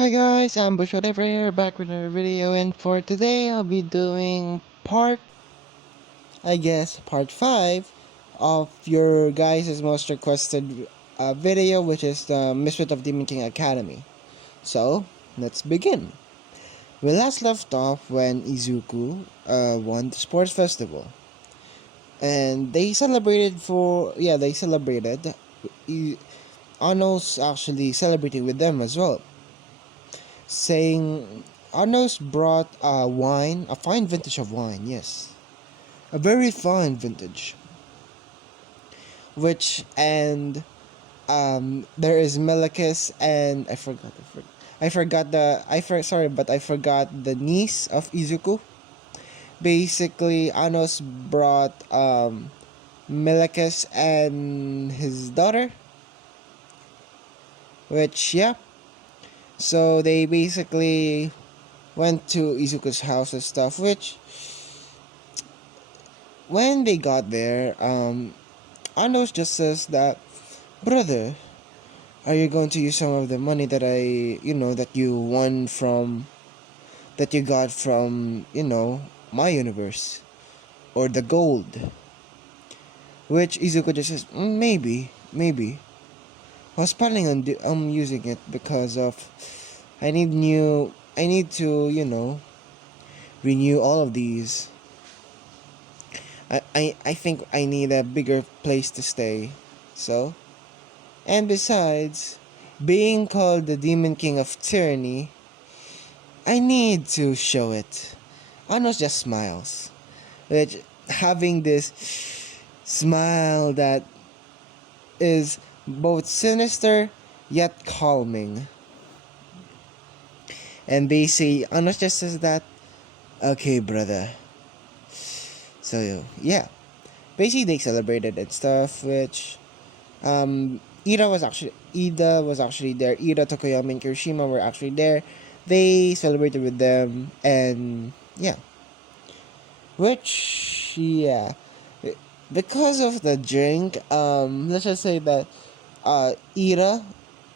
Hi guys, I'm Bush Whatever here, back with another video, and for today I'll be doing part 5 of your guys' most requested video, which is the Misfit of Demon King Academy. So, let's begin. We last left off when Izuku won the sports festival. And they celebrated. Ano's actually celebrating with them as well, saying Arnos brought wine, a fine vintage of wine, yes. A very fine vintage. Which, and there is Melikis and I forgot the niece of Izuku. Basically, Anos brought Melikis and his daughter. Which, yeah. So they basically went to Izuku's house and stuff, which when they got there, Anos just says that, brother, are you going to use some of the money that that you won that you got from, my universe? Or the gold? Which Izuku just says, maybe. I was planning on using it because of, I need to, renew all of these. I think I need a bigger place to stay. So, and besides, being called the Demon King of Tyranny, I need to show it. Anos just smiles. Which, having this smile that is both sinister yet calming. And basically, Anos just says that, okay, brother. So, yeah. Basically, they celebrated and stuff, which Ida was actually there. Ida, Tokoyami, and Kirishima were actually there. They celebrated with them, and yeah. Which, yeah, because of the drink, let's just say that Ida,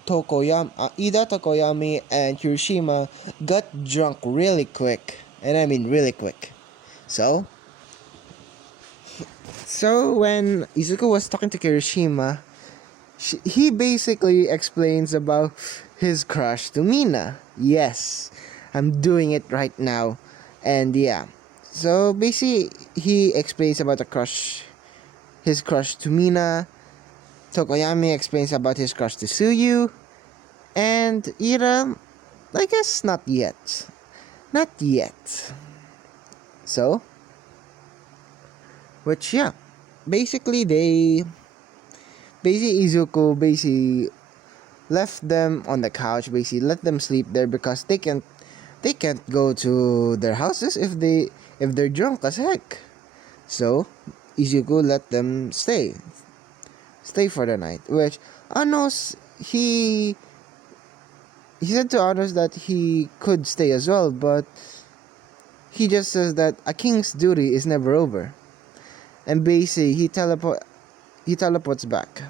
Tokoyami, and Kirishima got drunk really quick, and I mean really quick. So when Izuku was talking to Kirishima, he basically explains about his crush to Mina. Yes, I'm doing it right now. And yeah. So basically, he explains about his crush to Mina. Tokoyami explains about his crush to Suyu. And Ira, I guess not yet. Not yet. So, which yeah. Basically, Izuku left them on the couch, basically let them sleep there because they can't go to their houses if they're drunk as heck. So Izuku let them stay for the night, which Anos he said to Anos that he could stay as well, but he just says that a king's duty is never over. And basically he teleports back.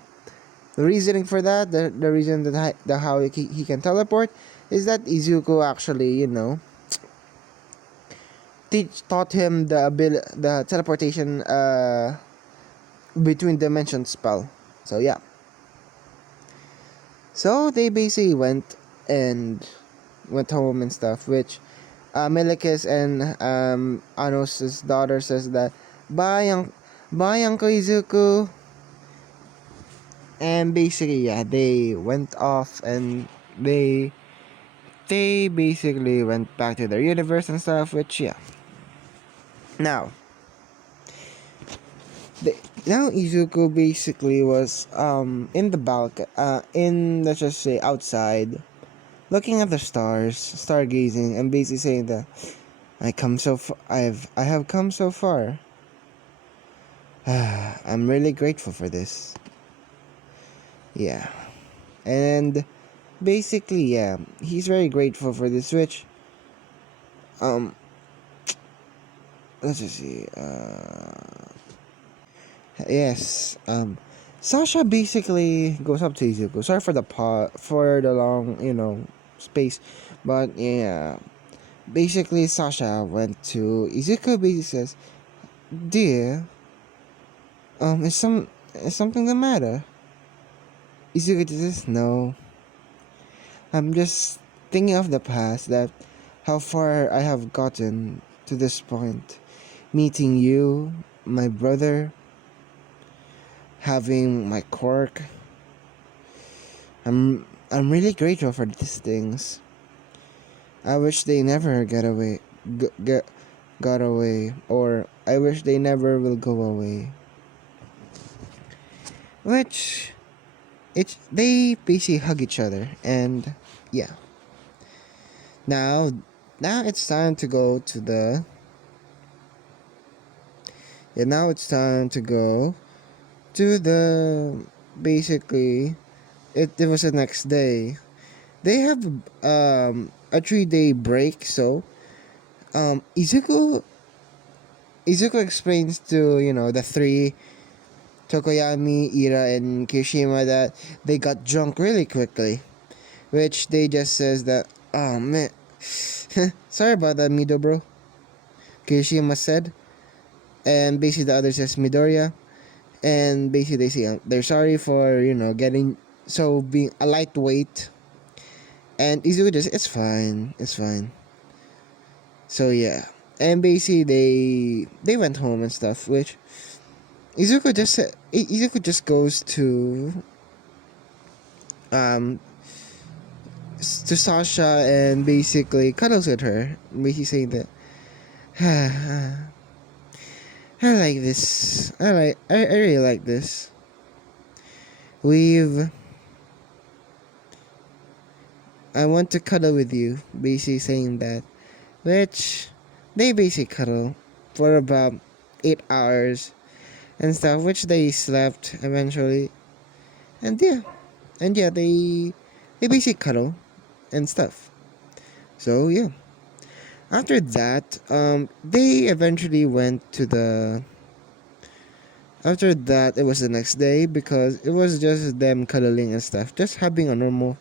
The reasoning for that, the reason that how he can teleport, is that Izuku actually, taught him the teleportation between dimensions spell. So yeah. So they basically went home and stuff, which Melikis and Anos' daughter says that bye Uncle Izuku. And basically, yeah, they went off and they basically went back to their universe and stuff, which yeah. Now, now Izuku basically was in the in, let's just say, outside, looking at the stars, stargazing, and basically saying that I have come so far. I'm really grateful for this. Yeah. And basically, yeah, he's very grateful for the Switch. Let's just see. Yes. Sasha basically goes up to Izuku. Sorry for the long, space. But yeah, basically Sasha went to Izuku. Basically says, "Dear, is something the matter?" Izuku says, "No, I'm just thinking of the past. That how far I have gotten to this point, meeting you, my brother, having my quirk. I'm really grateful for these things. I wish they never got away, or I wish they never will go away." Which they basically hug each other, and yeah. Now it's time to go to the now it's time to go to the basically it was the next day. They have a 3-day break, so Izuku explains to the three, Tokoyami, Ira, and Kirishima, that they got drunk really quickly, which they just says that, "Oh man, sorry about that, Mido bro," Kirishima said, and basically the other says Midoriya, and basically they say they're sorry for getting so being a lightweight, and Izuku just, it's fine. So yeah, and basically they went home and stuff, which Izuku just goes um to Sasha and basically cuddles with her. Basically saying that, I like this. I really like this. We've I want to cuddle with you. Basically saying that, which they basically cuddle for about 8 hours and stuff, which they slept eventually, and yeah, they basically cuddle and stuff. So yeah. After that, they eventually went to the. After that, it was the next day because it was just them cuddling and stuff, just having a normal,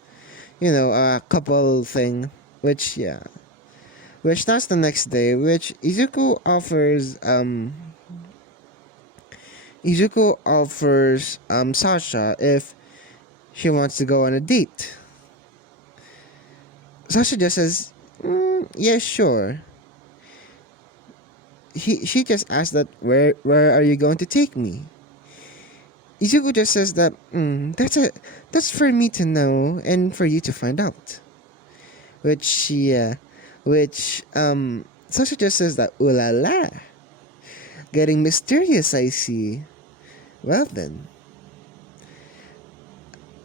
couple thing. Which yeah, which that's the next day. Which Izuku offers Sasha if she wants to go on a date. Sasha just says, "Yeah, sure." She just asked that, where are you going to take me? Izuku just says that, that's for me to know and for you to find out. Which yeah, which Sasha just says that, "Ooh la la, getting mysterious, I see. Well then,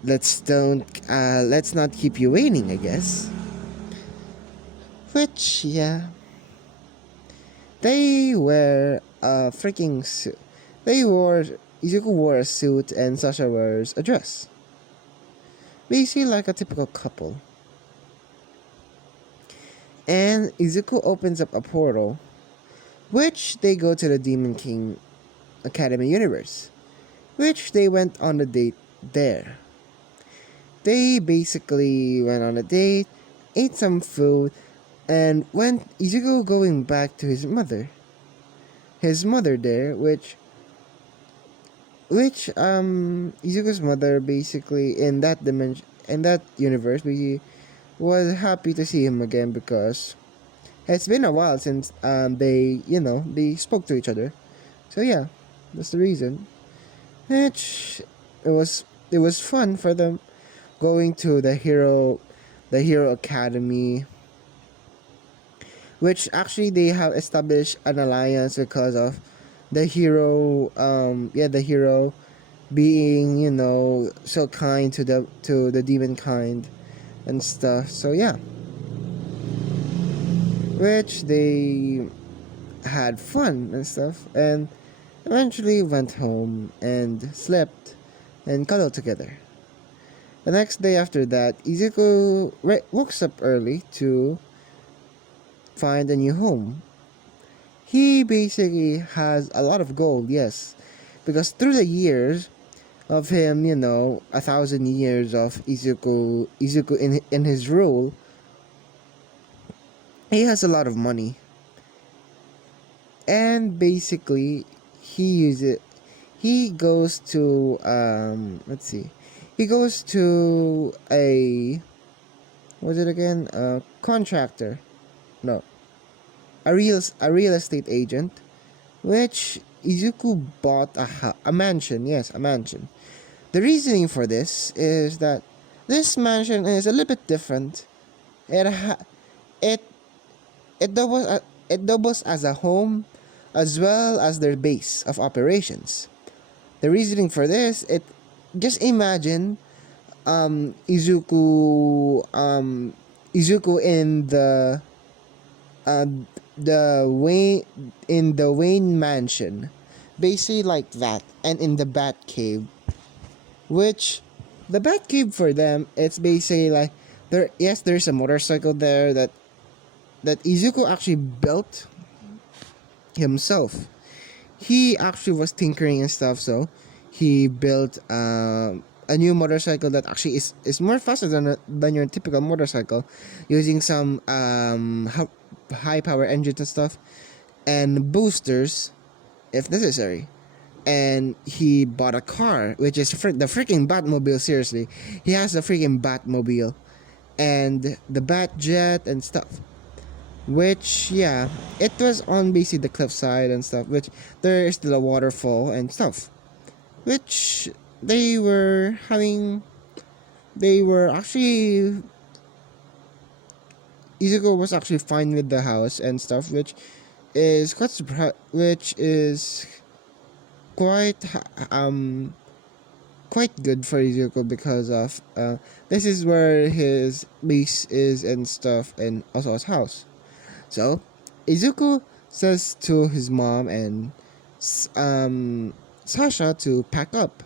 let's not keep you waiting, I guess." Which yeah, they wear a freaking suit. Izuku wore a suit and Sasha wears a dress. Basically like a typical couple. And Izuku opens up a portal, which they go to the Demon King Academy universe, which they went on a date there. They basically went on a date, ate some food, and went Izuku going back to his mother. His mother there, which Izuku's mother basically in that universe basically was happy to see him again because it's been a while since they spoke to each other. So yeah, that's the reason. Which it was fun for them going to the Hero Academy, which actually they have established an alliance because of the hero being so kind to the demon kind and stuff. So yeah, which they had fun and stuff, and eventually went home and slept and cuddled together. The next day after that, Izuku wakes up early to find a new home. He basically has a lot of gold, yes, because through the years of him, 1,000 years of Izuku in his rule, he has a lot of money, and basically he uses he goes to let's see, he goes to a, what was it again, a contractor, no, a real estate agent, which Izuku bought a mansion. Yes, a mansion. The reasoning for this is that this mansion is a little bit different. It ha- it it doubles it doubles as a home, as well as their base of operations. The reasoning for this, it just imagine Izuku uh, in the Wayne mansion, basically like that, and in the Bat Cave, which the Bat Cave for them, it's basically like there. Yes, there's a motorcycle there that Izuku actually built himself. He actually was tinkering and stuff, so he built a new motorcycle that actually is more faster than your typical motorcycle, using some high power engines and stuff, and boosters if necessary. And he bought a car, which is the freaking Batmobile. Seriously, he has the freaking Batmobile and the Bat Jet and stuff. Which, yeah, it was on basically the cliffside and stuff. Which there is still a waterfall and stuff. Which they were having. They were actually. Izuku was actually fine with the house and stuff, which is which is quite quite good for Izuku because of this is where his base is and stuff, and also his house. So Izuku says to his mom and Sasha to pack up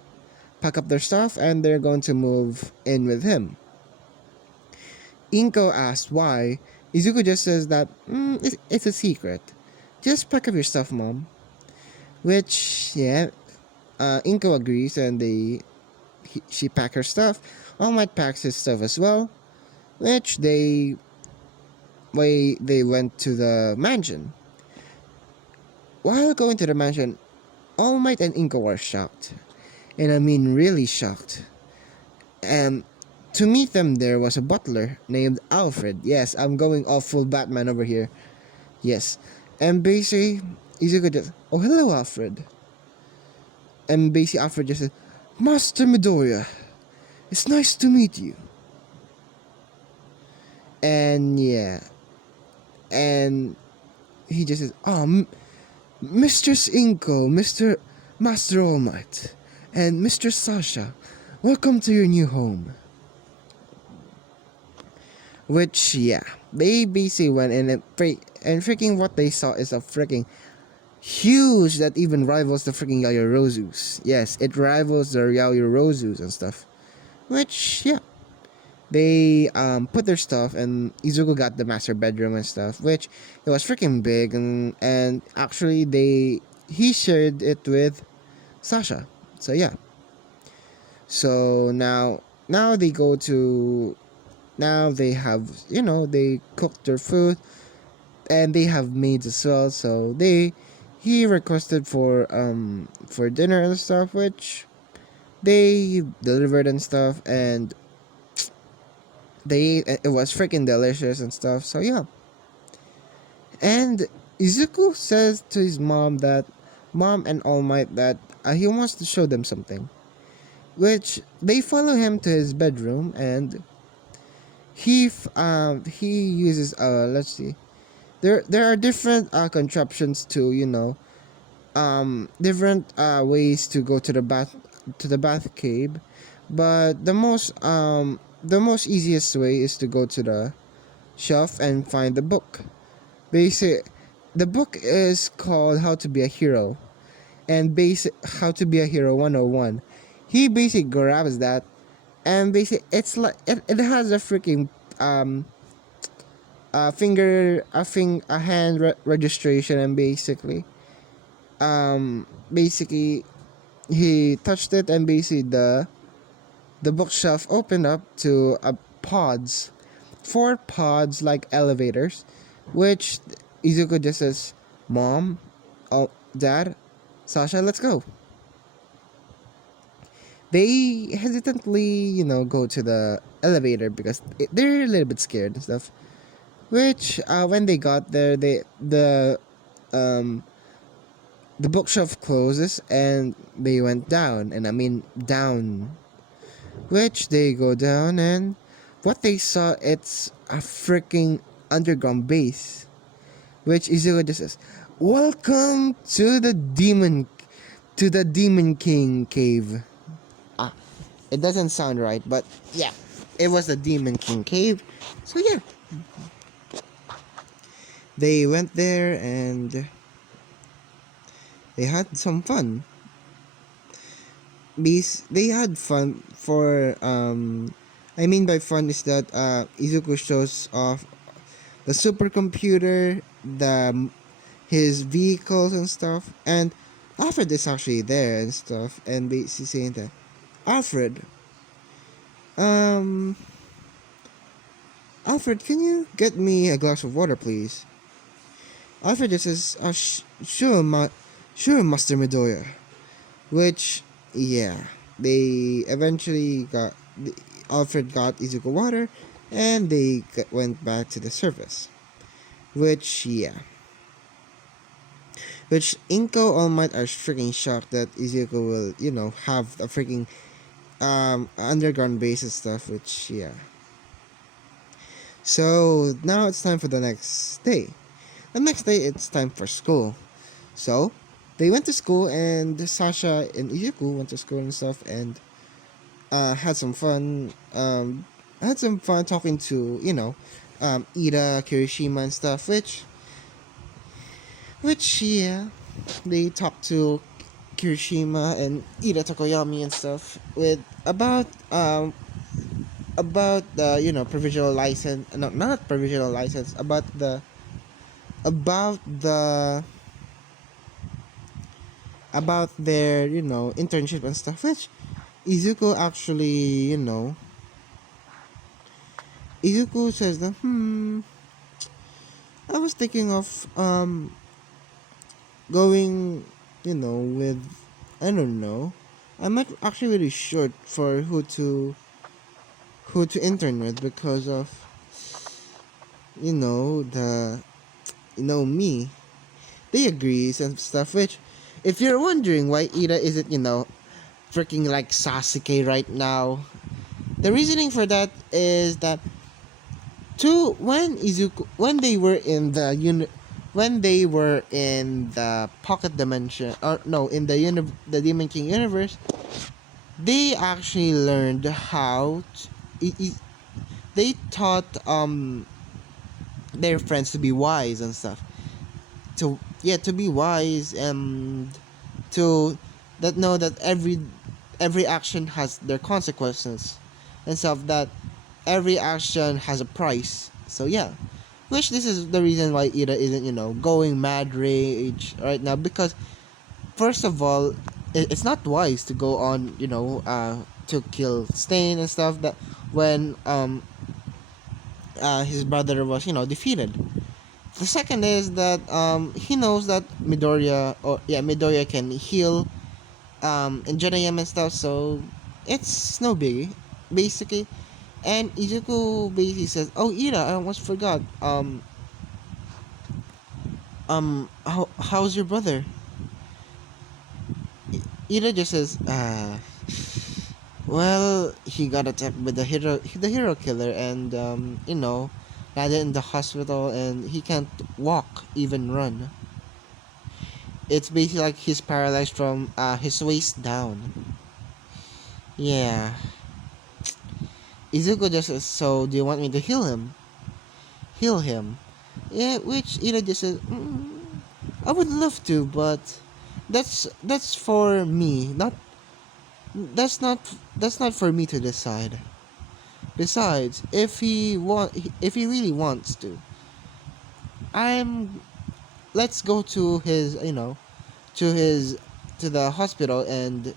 their stuff, and they're going to move in with him. Inko asks why. Izuku just says that it's a secret. Just pack up your stuff, mom. Which, yeah, Inko agrees, and she pack her stuff. All Might packs his stuff as well, which they went to the mansion. While going to the mansion, All Might and Inko are shocked, and I mean really shocked. And to meet them, there was a butler named Alfred. Yes, I'm going all full Batman over here. Yes, and basically Izuku just, oh hello Alfred, and basically Alfred just said, Master Midoriya, it's nice to meet you. And yeah, and he just says, oh, Mistress Inko, Mr. Master All Might, and Mistress Sasha, welcome to your new home. Which, yeah, they basically went in and freaking what they saw is a freaking huge that even rivals the freaking Yaoyorozus. Yes, it rivals the Yaoyorozus and stuff. Which, yeah, they put their stuff, and Izuku got the master bedroom and stuff, which it was freaking big, and actually he shared it with Sasha. So yeah. So now they go to, now they have, they cooked their food, and they have maids as well. So he requested for dinner and stuff, which they delivered and stuff, and it was freaking delicious and stuff. So yeah. And Izuku says to his mom and All Might that he wants to show them something, which they follow him to his bedroom, and he uses let's see, there are different contraptions to, different ways to go to the bath cave, but the most easiest way is to go to the shelf and find the book. The book is called How to Be a Hero, and How to Be a Hero 101. He basically grabs that, and basically it's like it has a freaking a hand registration, and basically he touched it, and basically the bookshelf opened up to pods, four pods like elevators, which Izuku just says, "Mom, oh, Dad, Sasha, let's go." They hesitantly, go to the elevator because they're a little bit scared and stuff. Which, when they got there, um, the bookshelf closes and they went down, and I mean down. Which they go down, and what they saw, it's a freaking underground base. Which Izuku just says, "Welcome to the Demon King cave." Ah, it doesn't sound right, but yeah, it was the Demon King cave. So yeah, they went there and they had some fun. They had fun for I mean by fun is that Izuku shows off the supercomputer, the his vehicles and stuff, and Alfred is actually there and stuff, and basically saying that, Alfred, um, Alfred, can you get me a glass of water, please? Alfred just says, sure, sure, Master Midoriya. Which, yeah, they eventually Alfred got Izuku water, and they went back to the surface. Which, yeah. Which Inko All Might are freaking shocked that Izuku will, have a freaking underground base and stuff, which, yeah. So, now it's time for the next day. The next day, it's time for school. So, they went to school, and Sasha and Izuku went to school and stuff, and had some fun. Had some fun talking to, Ida, Kirishima, and stuff, which, yeah, they talked to Kirishima and Ida Tokoyami and stuff with about the provisional license, no, not provisional license, about the about their internship and stuff, which Izuku actually Izuku says that I was thinking of going with, I don't know, I'm not actually really sure for who to intern with because of the me. They agree and stuff, which if you're wondering why Ida isn't freaking like Sasuke right now, the reasoning for that is that when they were in the pocket dimension, or no, in the Demon King universe, they actually learned how they taught their friends to be wise and stuff, to be wise, and to that know that every action has their consequences and stuff, that every action has a price. So yeah, which this is the reason why Ida isn't going mad rage right now, because first of all, it's not wise to go on to kill Stain and stuff, that when his brother was defeated. The second is that he knows that Midoriya can heal in Jedi and stuff, so it's no biggie, basically. And Izuku basically says, "Oh, Ira, I almost forgot. How's your brother?" Ira just says, well, he got attacked by the hero killer, and landed in the hospital, and he can't walk, even run. It's basically like he's paralyzed from his waist down. Yeah. Izuku just says, "So, do you want me to heal him?" Heal him. Yeah, which Ira just says, "I would love to, but that's for me. Not that's not that's not for me to decide. Besides, if he really wants to, I'm let's go to his to his to the hospital, and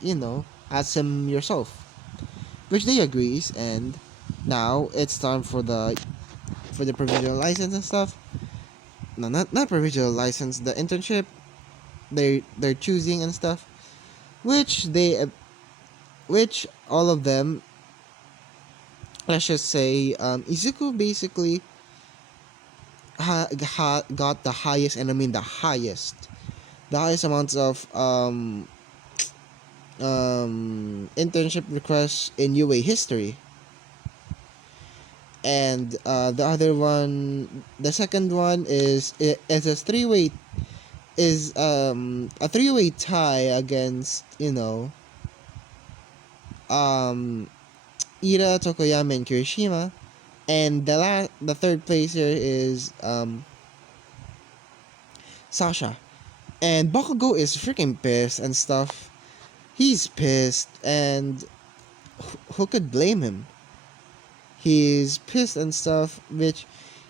ask him yourself." Which they agrees, and now it's time for the provisional license and stuff. no, not provisional license, the internship they're choosing and stuff, which they which all of them, let's just say, Izuku basically got the highest, and I mean the highest amounts of internship requests in UA history. And the other one, the second one is a three-way tie against, um Ira, Tokoyama, and Kirishima. And the third placer is Sasha. And Bakugo is freaking pissed and stuff. He's pissed, and who could blame him? He's pissed and stuff, which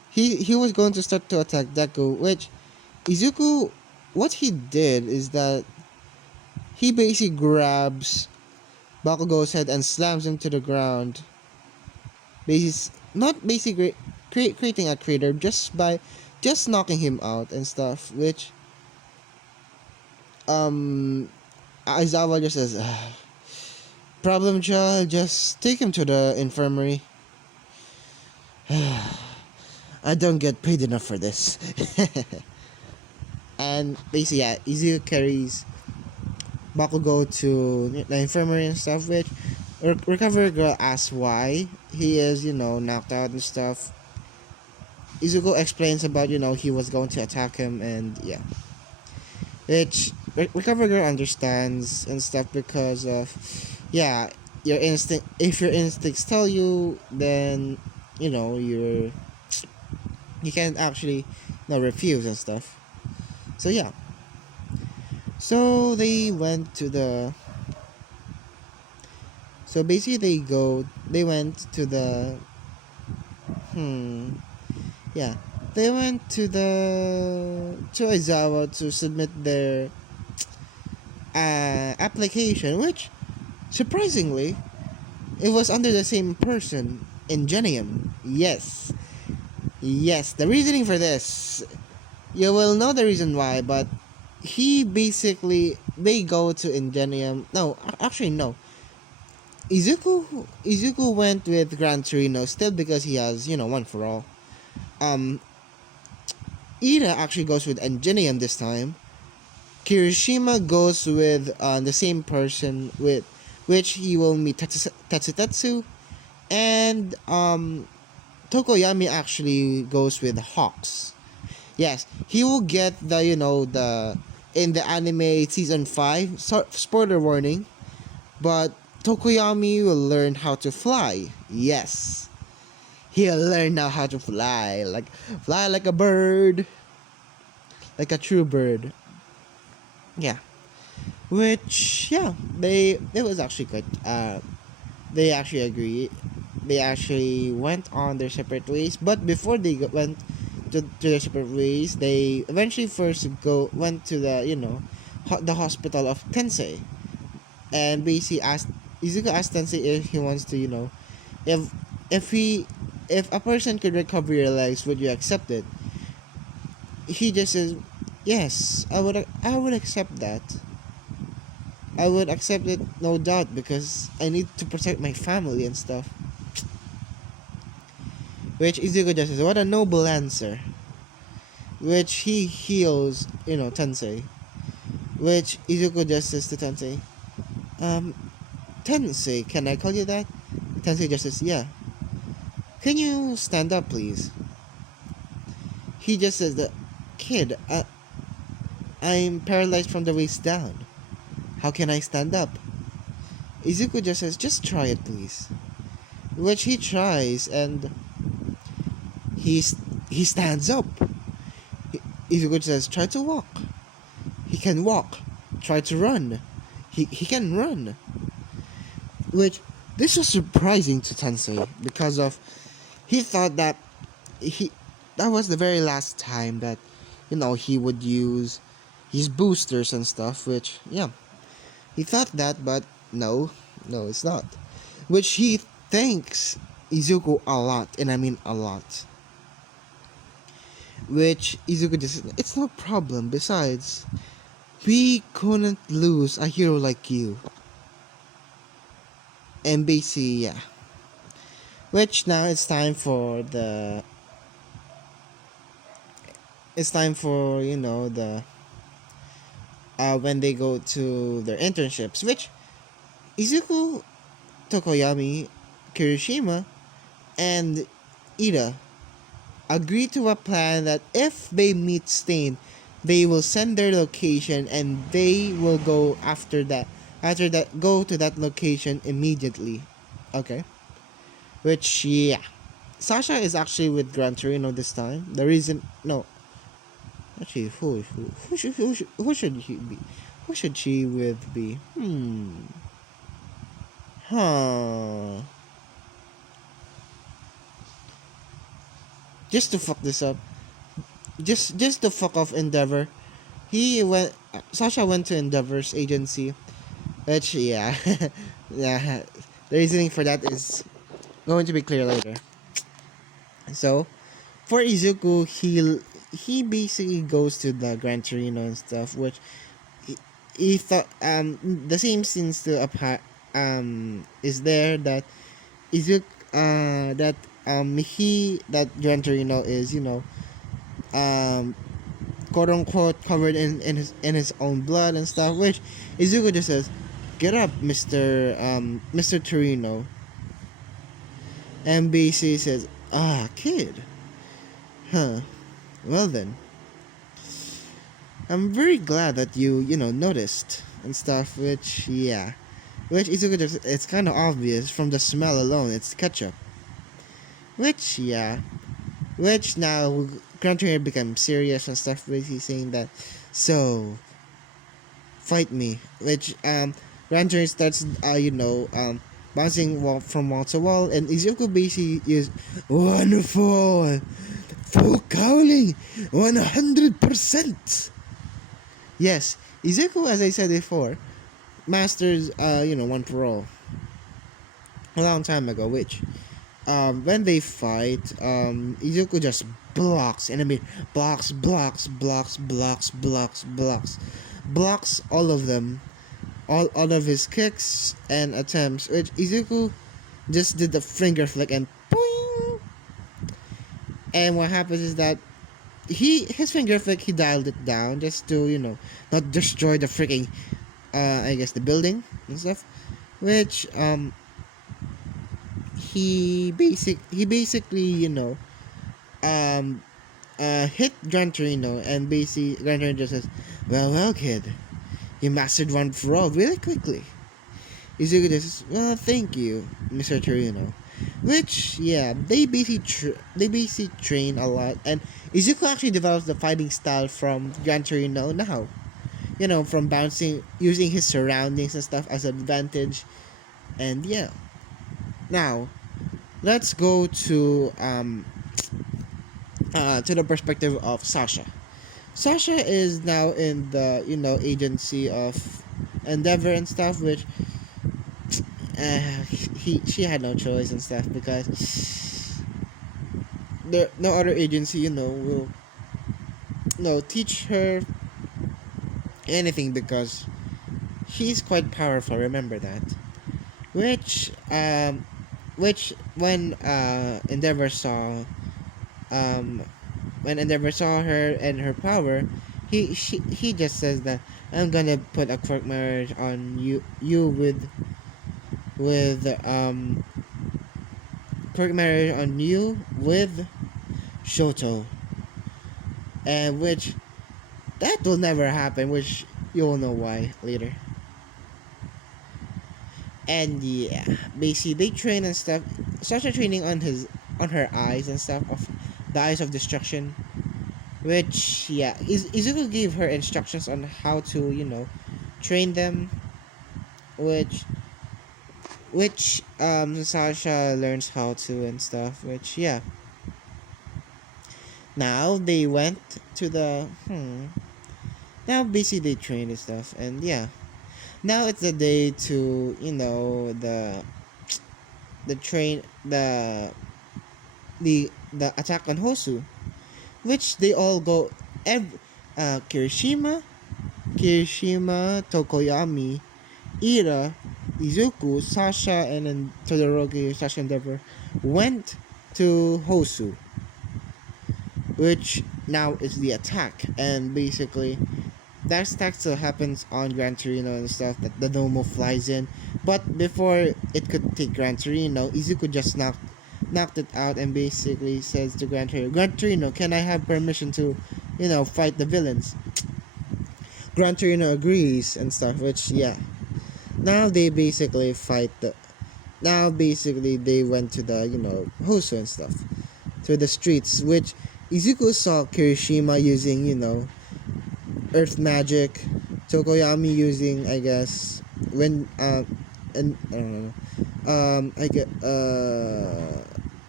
he was going to start to attack Deku, which Izuku, what he did is that he basically grabs Bakugo's head and slams him to the ground. Not basically creating a crater, just by just knocking him out and stuff, which Aizawa just says, problem child, just take him to the infirmary. I don't get paid enough for this. And basically, yeah, Izuku carries Bakugo to the infirmary and stuff, which Recovery Girl asks why he is, knocked out and stuff. Izuku explains about, he was going to attack him, and yeah. Which Recovery Girl understands and stuff because of, yeah, your instinct. If your instincts tell you, then, you can't actually, refuse and stuff. So yeah. So they went to the. So basically, They went to the. Yeah, they went to Aizawa to submit their application, which surprisingly, it was under the same person, Ingenium. Yes. The reasoning for this, you will know the reason why, but they go to Ingenium. No, actually no. Izuku went with Gran Torino still because he has, one for all. Ida actually goes with Ingenium this time. Kirishima goes with the same person with which he will meet Tetsutetsu, and Tokoyami actually goes with Hawks. Yes, he will get the in the anime season 5, spoiler warning, but Tokoyami will learn how to fly. Yes. He'll learn now how to fly like a bird, like a true bird. Yeah. Which, yeah, it was actually good. They actually agree. They actually went on their separate ways, but before they went to their separate ways, they eventually first went to the the hospital of Tensei, and basically asked Izuku asked Tensei if he wants to if if he if a person could recover your legs, would you accept it? He just says, yes, I would accept that. I would accept it, no doubt, because I need to protect my family and stuff. Which Izuku just says, what a noble answer. Which he heals, Tensei. Which Izuku just says to Tensei, um, Tensei, can I call you that? Tensei just says, yeah. Can you stand up, please? He just says that, kid, I'm paralyzed from the waist down. How can I stand up? Izuku just says, just try it, please. Which he tries, and he stands up. Izuku says, try to walk. He can walk. Try to run. He can run. Which, this was surprising to Tensei, because of, he thought that that was the very last time that, he would use his boosters and stuff, which, yeah, he thought that, but no, it's not. Which he thanks Izuku a lot, and I mean a lot. Which Izuku just said, it's no problem. Besides, we couldn't lose a hero like you. And basically, yeah. Which now it's time for the when they go to their internships, which Izuku, Tokoyami, Kirishima, and Ida agree to a plan that if they meet Stain, they will send their location and they will go after that. After that, go to that location immediately. Okay. Which, yeah. Sasha is actually with Gran Torino this time. The reason, no, actually, who should he be? Who should she with be? Huh. Just to fuck this up. Just to fuck off Endeavor. Sasha went to Endeavor's agency, which yeah, yeah. The reasoning for that is going to be clear later. So for Izuku, he basically goes to the Gran Torino and stuff, which he thought the same scenes to is there that Izuku that he that Gran Torino is um quote unquote covered in his own blood and stuff, which Izuku just says, "Get up, Mister Torino," and basically says, "Ah, kid, huh? Well then, I'm very glad that you noticed and stuff." Which yeah, which Izuku just it's kind of obvious from the smell alone. It's ketchup. Which yeah, which now Gran Torino becomes serious and stuff. Basically saying that, so fight me, which Rancher starts bouncing from wall to wall, and Izuku basically is wonderful, full cowling, 100%. Yes, Izuku, as I said before, masters one for all a long time ago, which when they fight, Izuku just blocks enemy, blocks all of them, all of his kicks and attempts, which Izuku just did the finger flick and boing. And what happens is that his finger flick he dialed it down just to not destroy the freaking I guess the building and stuff, which he basically um hit Gran Torino, and basically Gran Torino just says, well kid, you mastered one for all really quickly. Izuku says, well, thank you, Mr. Torino. Which, yeah, they basically train a lot, and Izuku actually develops the fighting style from Gran Torino now. From bouncing, using his surroundings and stuff as an advantage, and yeah. Now, let's go to the perspective of Sasha. Sasha is now in the agency of Endeavor and stuff, which she had no choice and stuff because there no other agency will teach her anything because she's quite powerful. Remember that. Which when um Endeavor saw her and her power, he just says that I'm gonna put a court marriage on you with court marriage on you with Shoto, and which that will never happen, which you'll know why later. And yeah, basically they train and stuff. Started training on her eyes and stuff of the eyes of destruction, which yeah, Izuku gave her instructions on how to train them, which Sasha learns how to and stuff. Which yeah, now they went to the now basically they train and stuff, and yeah, now it's the day to the train the attack on Hosu, which they all go. Kirishima, Tokoyami, Ira, Izuku, Sasha, and then Todoroki, Sasha Endeavor went to Hosu, which now is the attack, and basically that attack still happens on Gran Torino and stuff that the Domo flies in, but before it could take Gran Torino, Izuku just knocked it out and basically says to Gran Torino, can I have permission to, fight the villains? Gran Torino agrees and stuff, which yeah. Now they basically fight the. Now basically they went to the Hoso and stuff, to the streets, which Izuku saw Kirishima using earth magic, Tokoyami using I guess when and I don't know I get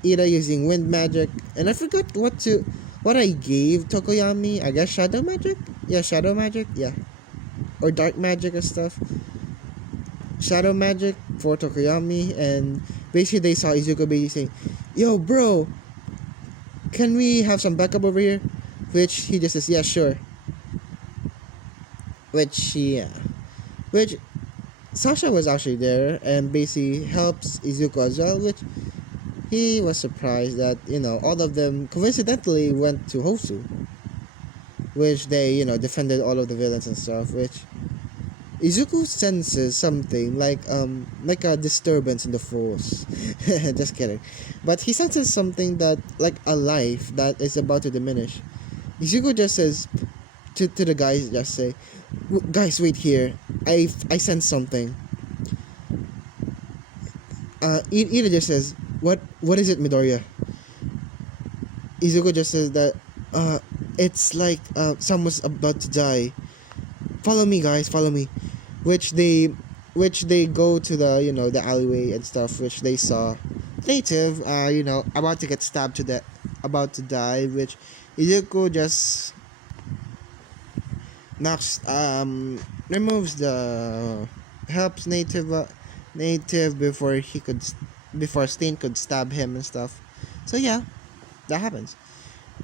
Ira using wind magic, and I forgot what I gave Tokoyami. I guess shadow magic. Yeah, shadow magic. Yeah, or dark magic and stuff. Shadow magic for Tokoyami, and basically they saw Izuku basically saying, "Yo, bro, can we have some backup over here?" Which he just says, "Yeah, sure." Which Sasha was actually there and basically helps Izuku as well, which he was surprised that all of them coincidentally went to Hosu, which they defended all of the villains and stuff, which Izuku senses something like a disturbance in the force. Just kidding. But he senses something that like a life that is about to diminish. Izuku just says to the guys, just say, guys, wait here. I sense something. Ida just says, what is it, Midoriya? Izuku just says that it's like someone's about to die. Follow me, guys, follow me. Which they go to the alleyway and stuff, which they saw native about to get stabbed to death, about to die, which Izuku just knocks removes the helps native before Stain could stab him and stuff. So yeah, that happens.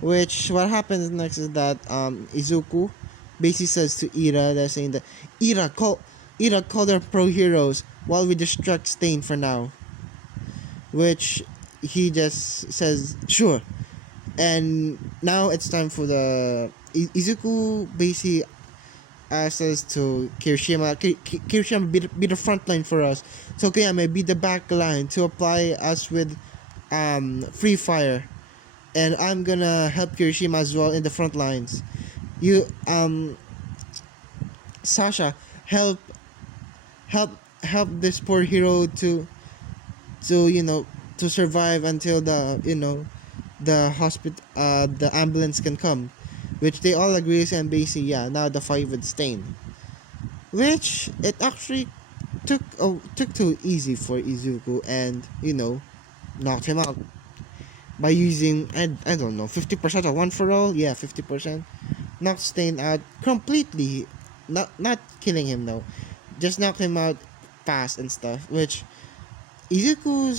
Which what happens next is that Izuku basically says to Ira, they're saying that Ira call their pro heroes while we distract Stain for now. Which he just says sure. And now it's time for the Izuku basically says to Kirishima, Kirishima be the front line for us. So Tokoyami be the back line to apply us with free fire. And I'm gonna help Kirishima as well in the front lines. You Sasha, help this poor hero to survive until the ambulance can come, which they all agree, and basically yeah, now the fight with Stain, which it actually took too easy for Izuku, and knocked him out by using I don't know 50% of one for all. Yeah, 50%. Knocked Stain out completely, not killing him though, just knocked him out fast and stuff. Which Izuku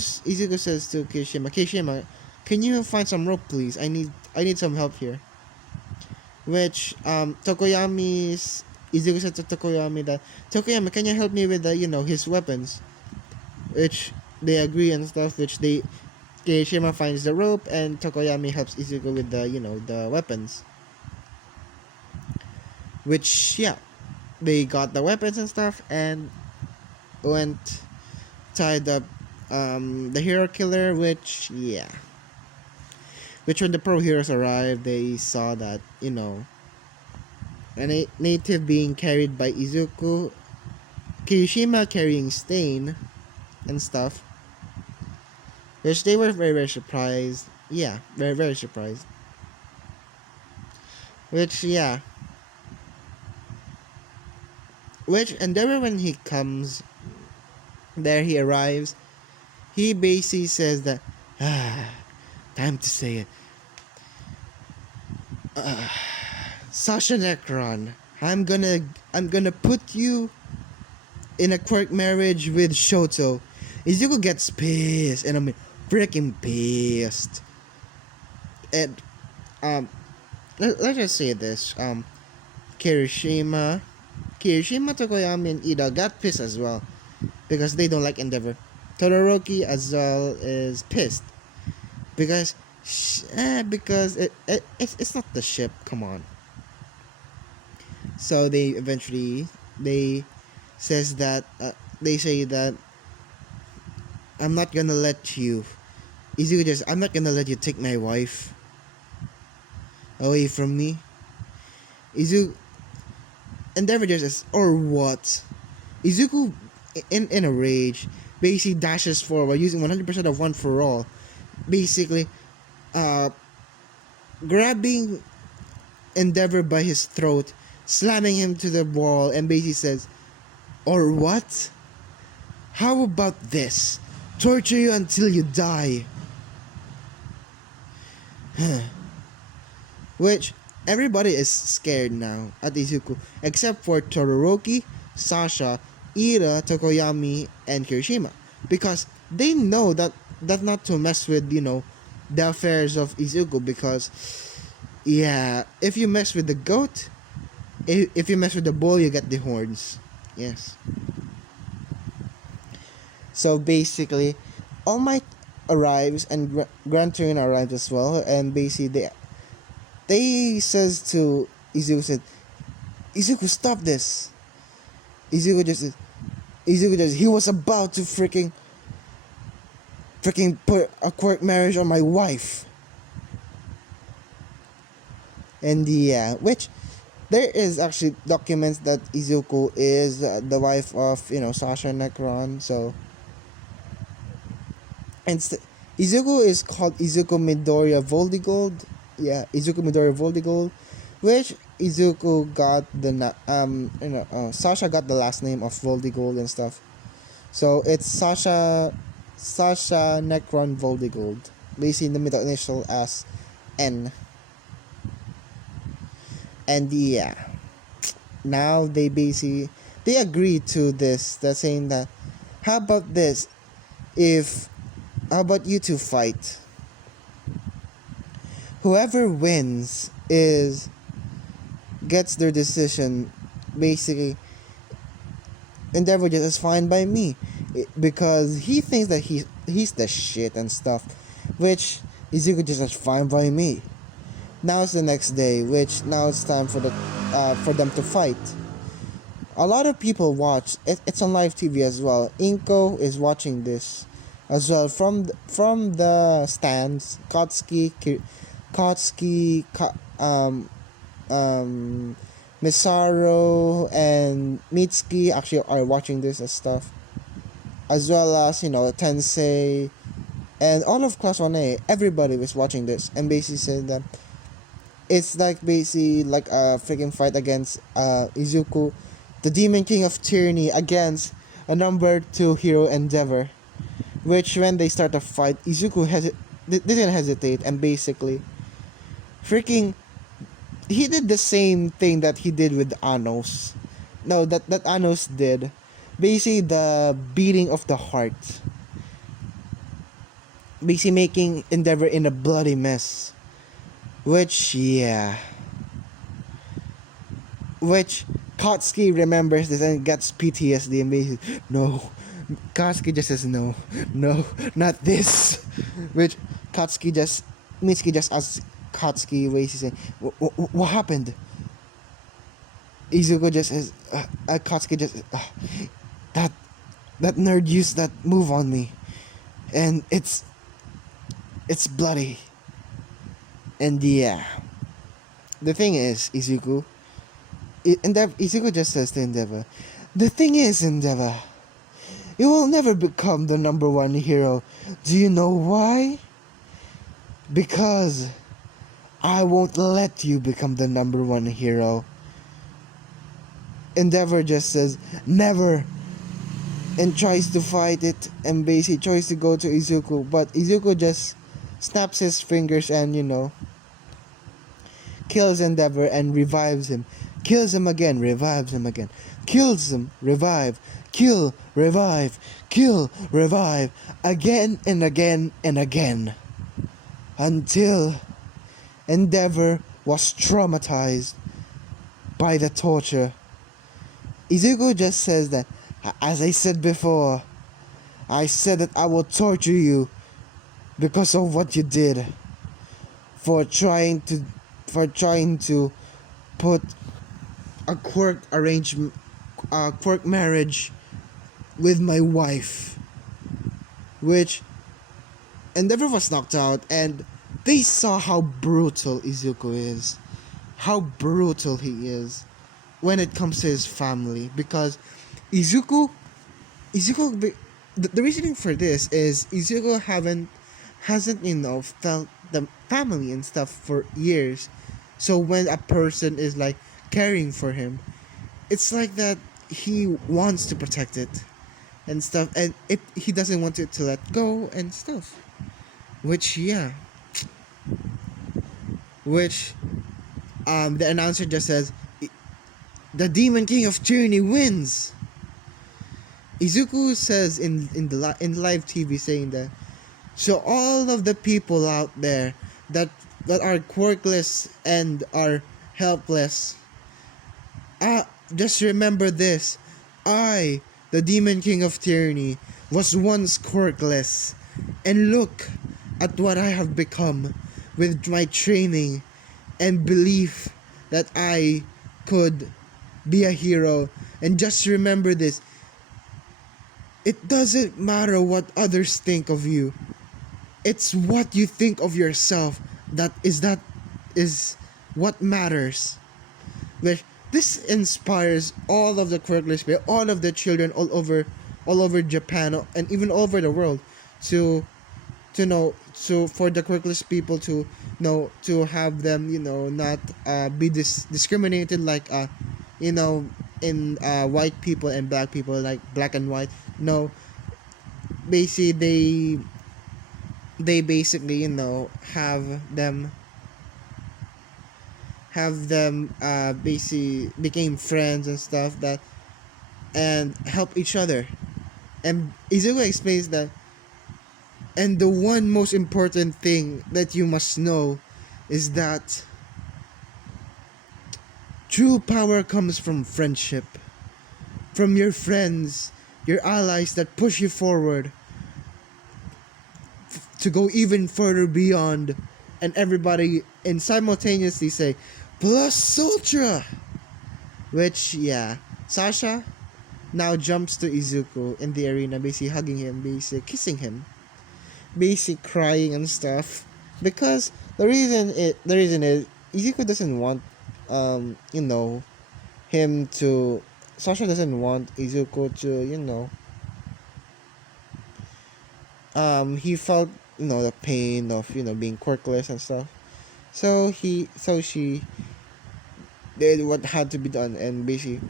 says to Kirishima, can you find some rope, please? I need some help here. Which Izuku said to Tokoyami that Tokoyami, can you help me with his weapons? Which they agree and stuff. Which Kirishima finds the rope and Tokoyami helps Izuku with the weapons. Which yeah, they got the weapons and stuff and went tied up the hero killer. Which yeah, which when the pro heroes arrived, they saw that a native being carried by Izuku, Kirishima carrying Stain and stuff, which they were very, very surprised. Yeah, very, very surprised. Which yeah, which and then when he comes there, he arrives, he basically says that time to say it, Sasha Necron, I'm gonna put you in a quirk marriage with Shoto. Izuku gets pissed, and I'm freaking pissed. And let's just say this. Kirishima, Tokoyami, and Ida got pissed as well because they don't like Endeavor. Todoroki as well is pissed because because it's not the ship. Come on. So they says that they say that I'm not gonna let you. I'm not gonna let you take my wife away from me. Izuku Endeavor just says, or what? Izuku, in a rage, basically dashes forward using 100% of One for All. Basically, uh, grabbing Endeavor by his throat, slamming him to the wall, and basically says, or what? How about this? Torture you until you die. Which, everybody is scared now at Izuku, except for Todoroki, Sasha, Ira, Tokoyami, and Kirishima. Because they know that not to mess with, the affairs of Izuku, because, yeah, if you mess with the goat, if you mess with the bull, you get the horns. Yes. So basically, All Might arrives and Grand Turn arrives as well, and basically they says to Izuku, Izuku, stop this. Izuku just he was about to freaking put a court marriage on my wife. And yeah, which there is actually documents that Izuku is the wife of, Sasha Necron, so and Izuku is called Izuku Midoriya Voldigold. Yeah, Izuku Midoriya Voldigold, which Izuku got Sasha got the last name of Voldigold and stuff. So it's Sasha Necron Voldigold. Basically the middle initial as N. And yeah, now they agree to this. They're saying that, how about this? How about you two fight? Whoever wins gets their decision. Basically, Endeavor just is fine by me, because he thinks that he's the shit and stuff, which Izuku just is fine by me. Now it's the next day, which now it's time for them to fight. A lot of people watch. It's on live TV as well. Inko is watching this as well from the stands. Kotsuki, Misaro, and Mitsuki actually are watching this as stuff, as well as Tensei and all of Class 1A. Everybody was watching this and basically said that it's like basically like a freaking fight against Izuku, the Demon King of Tyranny, against a number 2 hero Endeavor. Which when they start a fight, Izuku didn't hesitate and basically freaking he did the same thing that he did with Anos. No, that Anos did. Basically the beating of the heart. Basically making Endeavor in a bloody mess. Which Katsuki remembers this and gets PTSD and basically, no. Katsuki just says no, not this. Which Mitsuki just asks Katsuki, basically saying, what happened? Izuku just says, Katsuki just, that nerd used that move on me, and it's bloody. And yeah, the thing is, Izuku just says to Endeavor, the thing is, Endeavor, you will never become the number 1 hero. Do you know why? Because I won't let you become the number 1 hero. Endeavor just says, never, and tries to fight it, and basically tries to go to Izuku, but Izuku just snaps his fingers and, kills Endeavor and revives him. Kills him again, revives him again. Kills him, revive, kill, revive, kill, revive, again and again and again. Until Endeavor was traumatized by the torture. Izuku just says that, as I said before, I said that I will torture you because of what you did for trying to put a quirk marriage with my wife, which Endeavor was knocked out, and they saw how brutal Izuku is, how brutal he is when it comes to his family, because Izuku Izuku the reasoning for this is Izuku hasn't felt the family and stuff for years. So when a person is like caring for him, it's like that he wants to protect it and stuff, and he doesn't want it to let go and stuff. Which yeah, which the announcer just says the Demon King of Tyranny wins. Izuku says in live TV saying that, so all of the people out there that are quirkless and are helpless, just remember this: I, the Demon King of Tyranny, was once quirkless, and look at what I have become with my training and belief that I could be a hero. And just remember this: it doesn't matter what others think of you. It's what you think of yourself that is what matters. Which this inspires all of the quirkless people, all of the children all over Japan and even all over the world to for the quirkless people to know to have them not be discriminated like you know in white people and black people, like black and white. No, basically they basically have them basically became friends and stuff that and help each other. And Izuku explains that, and the one most important thing that you must know is that true power comes from friendship, from your friends, your allies that push you forward to go even further beyond, and everybody and simultaneously say plus ultra. Which yeah, Sasha now jumps to Izuku in the arena, basically hugging him, basically kissing him, basically crying and stuff, because the reason is Izuku doesn't want him to Sasha doesn't want Izuku to he felt the pain of being quirkless and stuff. So she did what had to be done and basically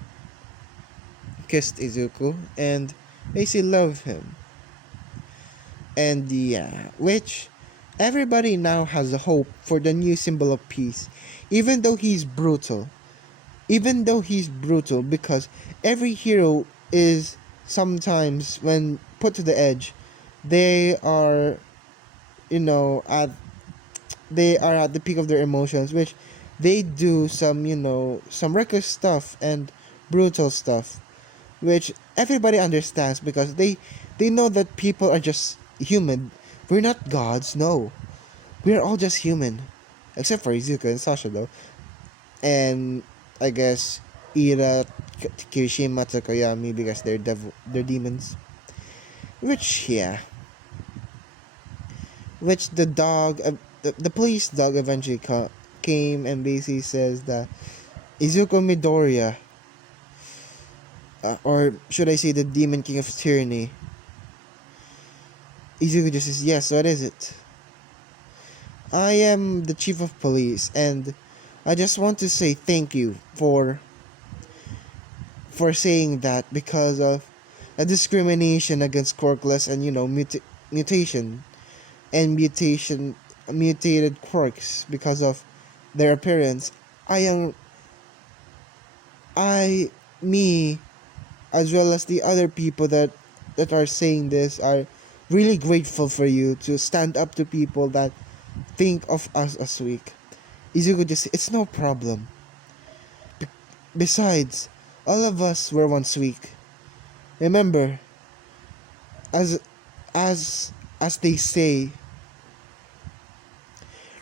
kissed Izuku and basically loved him. And yeah, which everybody now has a hope for the new symbol of peace, even though he's brutal. Even though he's brutal, because every hero is sometimes, when put to the edge, they are, at the peak of their emotions, which they do some reckless stuff and brutal stuff, which everybody understands because they know that people are just human. We're not gods, no. We're all just human. Except for Izuku and Sasha though. And I guess Ira, Kirishima, Tsukuyomi, because they're demons. Which yeah. Which the dog the police dog eventually came and basically says that Izuku Midoriya, or should I say the Demon King of Tyranny. Izuku just says, yes, what is it? I am the chief of police, and I just want to say thank you for saying that, because of a discrimination against quirkless and mutation and mutated quirks because of their appearance. I me as well as the other people that are saying this are really grateful for you to stand up to people that think of us as weak. Izuku just, it's no problem. Besides, all of us were once weak. Remember, as as as they say,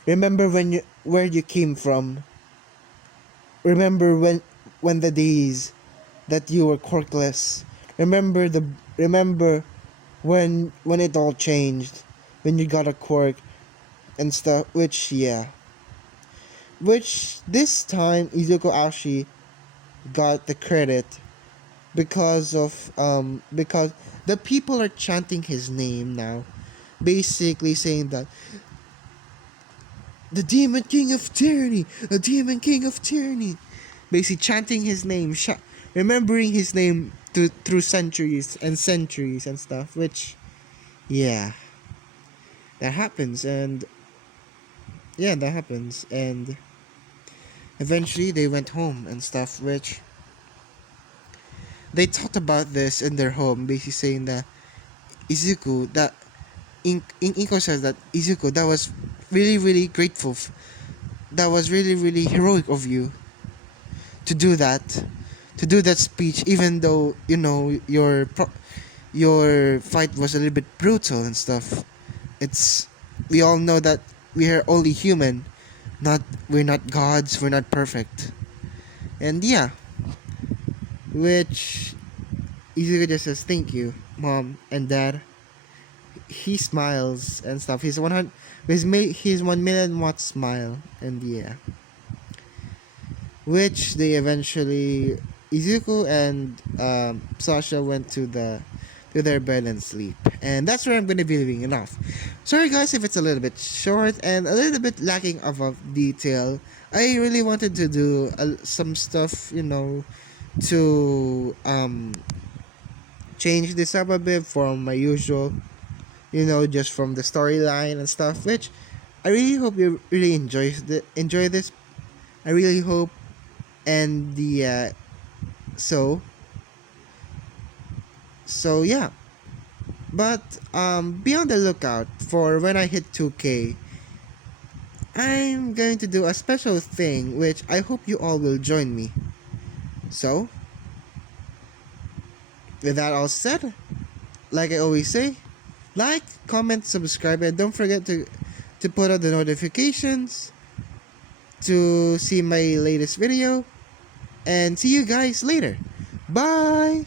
remember where you came from. Remember when the days that you were quirkless. Remember when it all changed, when you got a quirk and stuff. Which this time Izuku actually got the credit because the people are chanting his name now, basically saying that the Demon King of Tyranny, the Demon King of Tyranny, basically chanting his name, remembering his name through centuries and centuries and stuff. Which, yeah, that happens, and yeah, that happens, and eventually they went home and stuff. Which they talked about this in their home, basically saying that Izuku, that Inko says that Izuku, that was really really grateful. That was really really heroic of you to do that, to do that speech, even though your fight was a little bit brutal and stuff. It's We all know that we are only human, not we're not gods, we're not perfect, and yeah, which Izuku just says thank you, mom and dad. He smiles and stuff. His 1 million watt smile, and yeah, which they eventually Izuku and Sasha went to their bed and sleep, and that's where I'm gonna be leaving it off. Sorry guys if it's a little bit short and a little bit lacking of a detail. I really wanted to do some stuff, to change this up a bit from my usual, just from the storyline and stuff. Which I really hope you really enjoy this. I really hope, and the so so yeah. But be on the lookout for when I hit 2K. I'm going to do a special thing which I hope you all will join me. So, with that all said, like I always say, like, comment, subscribe, and don't forget to put on the notifications to see my latest video. And see you guys later. Bye!